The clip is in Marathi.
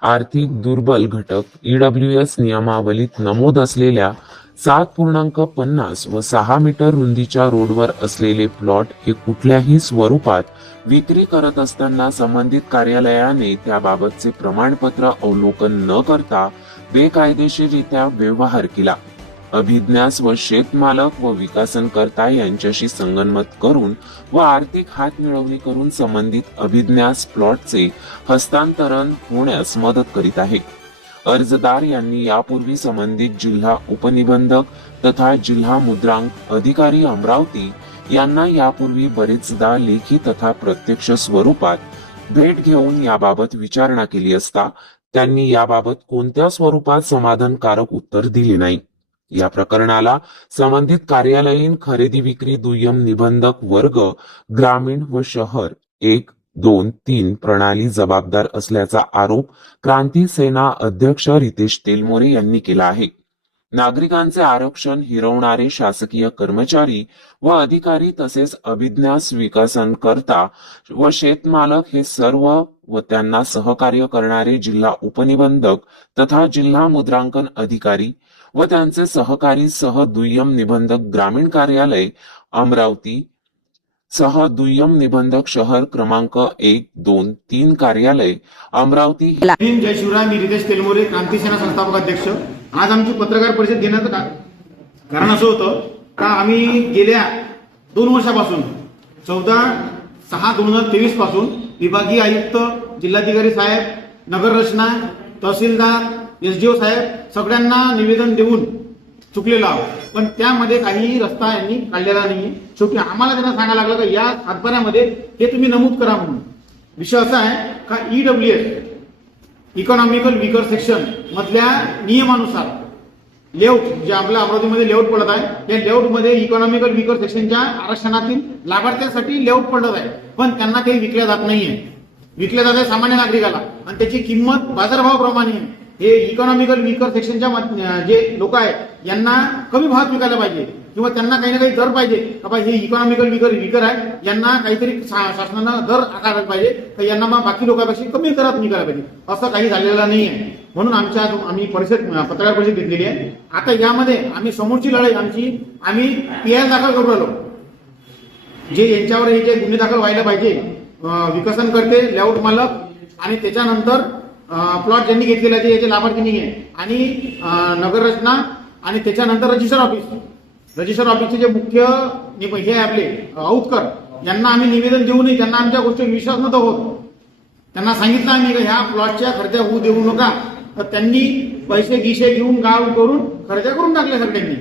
आर्थिक दुर्बल घटक ईडब्ल्यूएस नियमावलीत नमूद असलेल्या सात पूर्णांक पन्नास व सहा मीटर रुंदीच्या रोडवर असलेले प्लॉट हे कुठल्याही स्वरूपात विक्री करत असताना संबंधित कार्यालयाने त्याबाबतचे प्रमाणपत्र अवलोकन न करता बेकायदेशीररित्या व्यवहार केला. अभिज्ञास व शेतमालक व विकासनकर्ता यांच्याशी संगनमत करून व आर्थिक हात मिळवणी करून संबंधित अभिज्ञास प्लॉटचे हस्तांतरण होण्यास मदत करीत आहे. अर्जदार यांनी यापूर्वी संबंधित जिल्हा उपनिबंधक तथा जिल्हा मुद्रांक अधिकारी अमरावती यांना यापूर्वी बरेचदा लेखी तथा प्रत्यक्ष स्वरूपात भेट घेऊन याबाबत विचारणा केली असता त्यांनी याबाबत कोणत्या स्वरूपात समाधानकारक उत्तर दिले नाही. या प्रकरणाला संबंधित कार्यालयीन खरेदी विक्री दुय्यम निबंधक वर्ग ग्रामीण व शहर एक दोन तीन प्रणाली जबाबदार असल्याचा आरोप क्रांती सेना अध्यक्ष रितेश तेलमोरे यांनी केला आहे. नागरिकांचे आरक्षण हिरवणारे शासकीय कर्मचारी व अधिकारी तसेच अभिज्ञास विकासनकर्ता व शेतमालक हे सर्व व त्यांना सहकार्य करणारे जिल्हा उपनिबंधक तथा जिल्हा मुद्रांकन अधिकारी व त्यांचे सहकारी सह दुय्यम निबंधक ग्रामीण कार्यालय अमरावती सह दुय्यम निबंधक शहर क्रमांक एक दोन तीन कार्यालय अमरावती भीम जय शिवराय मी रितेश तेलमोरे क्रांती सेना संस्थापक अध्यक्ष. आज आमची पत्रकार परिषद घेण्याचं का- कारण असं होतं का आम्ही गेल्या दोन वर्षापासून चौदा सहा दोन हजार तेवीसपासून विभागीय आयुक्त जिल्हाधिकारी साहेब नगररचना तहसीलदार एसडीओ साहेब सगळ्यांना निवेदन देऊन चुकलेलो आहोत. पण त्यामध्ये काही रस्ता यांनी काढलेला नाही शेवटी आम्हाला त्यांना सांगायला लागलं का या सातबाऱ्यामध्ये हे तुम्ही नमूद करा म्हणून. विषय असा आहे का E EW S economical weaker section मधल्या नियमानुसार लेआउट जे आपल्या अमरावतीमध्ये लेआउट पडत आहे या लेआउटमध्ये इकॉनॉमिकल विकर सेक्शनच्या आरक्षणातील लाभार्थ्यांसाठी लेआउट पडत आहे. पण त्यांना ते विकल्या जात नाहीये. विकले जात आहे सामान्य नागरिकाला. आणि त्याची किंमत बाजारभावाप्रमाणे हे इकॉनॉमिकल विकर सेक्शनच्या जे लोक आहेत यांना कमी भावात विकायला पाहिजे. किंवा त्यांना काही ना काही दर पाहिजे. का बा हे इकॉनॉमिकल विकर विकर आहे यांना काहीतरी शा- शासनानं दर आकारला पाहिजे. तर यांना मग बाकी लोकांपेक्षा कमी दरात विकायला पाहिजे. असं काही झालेलं नाही आहे. म्हणून आमच्या आम्ही परिषद पत्रकार परिषद घेतलेली आहे. आता यामध्ये आम्ही समोरची लढाई आमची आम्ही पी आय दाखल करू राहिलो. जे यांच्यावर हे जे गुन्हे दाखल व्हायला पाहिजे विकसन करते लेआउट मालक. आणि त्याच्यानंतर प्लॉट ज्यांनी घेतलेला आहे ते याचे लाभार्थी नाही आहे आणि नगररचना आणि त्याच्यानंतर रजिस्टर ऑफिस रजिस्टर ऑफिसचे जे मुख्य निप- हे आहे आपले औतकर यांना आम्ही निवेदन देऊनही त्यांना आमच्या गोष्टीवर विश्वास नव्हता होत. त्यांना सांगितलं आम्ही ह्या प्लॉटच्या खर्च्या होऊ देऊ नका. तर त्यांनी पैसे गिशे घेऊन गाव करून खरेद्या करून टाकल्या सगळ्यांनी.